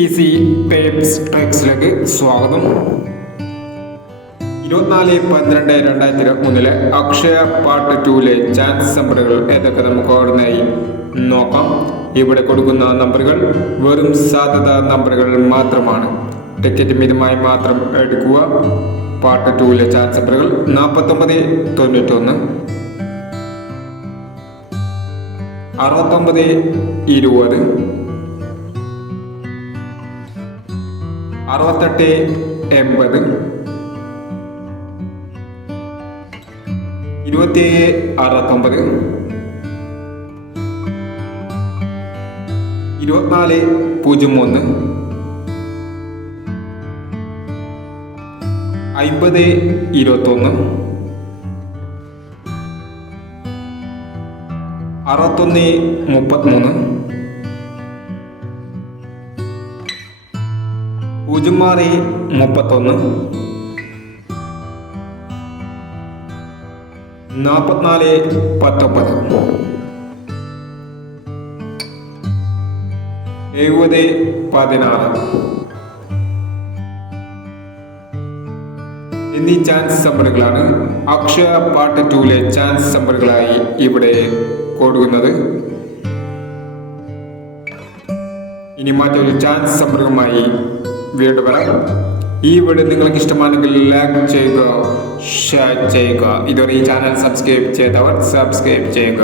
Easy tapes ട്രക്സിലേക്ക് സ്വാഗതം. ഇരുപത്തിനാല് പന്ത്രണ്ട് രണ്ടായിരത്തി ഇരുപത്തി മൂന്നിലെ അക്ഷയ പാർട്ട് ടൂവിലെ ചാൻസ് നമ്പറുകൾ ഏതൊക്കെ നമുക്ക് ഓർഡിനായി നോക്കാം. ഇവിടെ കൊടുക്കുന്ന നമ്പറുകൾ വെറും സാധ്യത നമ്പറുകൾ മാത്രമാണ്. ടിക്കറ്റ് മിതമായി മാത്രം എടുക്കുക. പാർട്ട് ടൂവിലെ ചാൻസ് നമ്പറുകൾ നാൽപ്പത്തൊമ്പത് തൊണ്ണൂറ്റൊന്ന്. അറുപത്തൊമ്പത് ഇരുപത്. അറുപത്തെട്ട് എൺപത്. ഇരുപത്തിയേഴ് അറുപത്തൊമ്പത്. ഇരുപത്തിനാല് പൂജ്യം മൂന്ന്. അൻപത് ഇരുപത്തൊന്ന്. അറുപത്തൊന്ന് മുപ്പത്തിമൂന്ന്. പൂജ്യം ആറ് മുപ്പത്തൊന്ന്. നാൽപ്പത്തിനാല് പത്തൊമ്പത്. എഴുപത് പതിനാറ്. എന്നീ ചാൻസ് നമ്പറുകളാണ് അക്ഷയ പാർട്ട് ടൂലെ ചാൻസ് നമ്പറുകളായി ഇവിടെ കൊടുക്കുന്നത്. ഇനി മറ്റൊരു ചാൻസ് സമ്പർക്കമായി വീണ്ടും വരാം. ഈ വീഡിയോ നിങ്ങൾക്ക് ഇഷ്ടമാണെങ്കിൽ ലൈക്ക് ചെയ്യുക ഷെയർ ചെയ്യുക. ഇതുവരെ ഈ ചാനൽ സബ്സ്ക്രൈബ് ചെയ്തവർ സബ്സ്ക്രൈബ് ചെയ്യുക.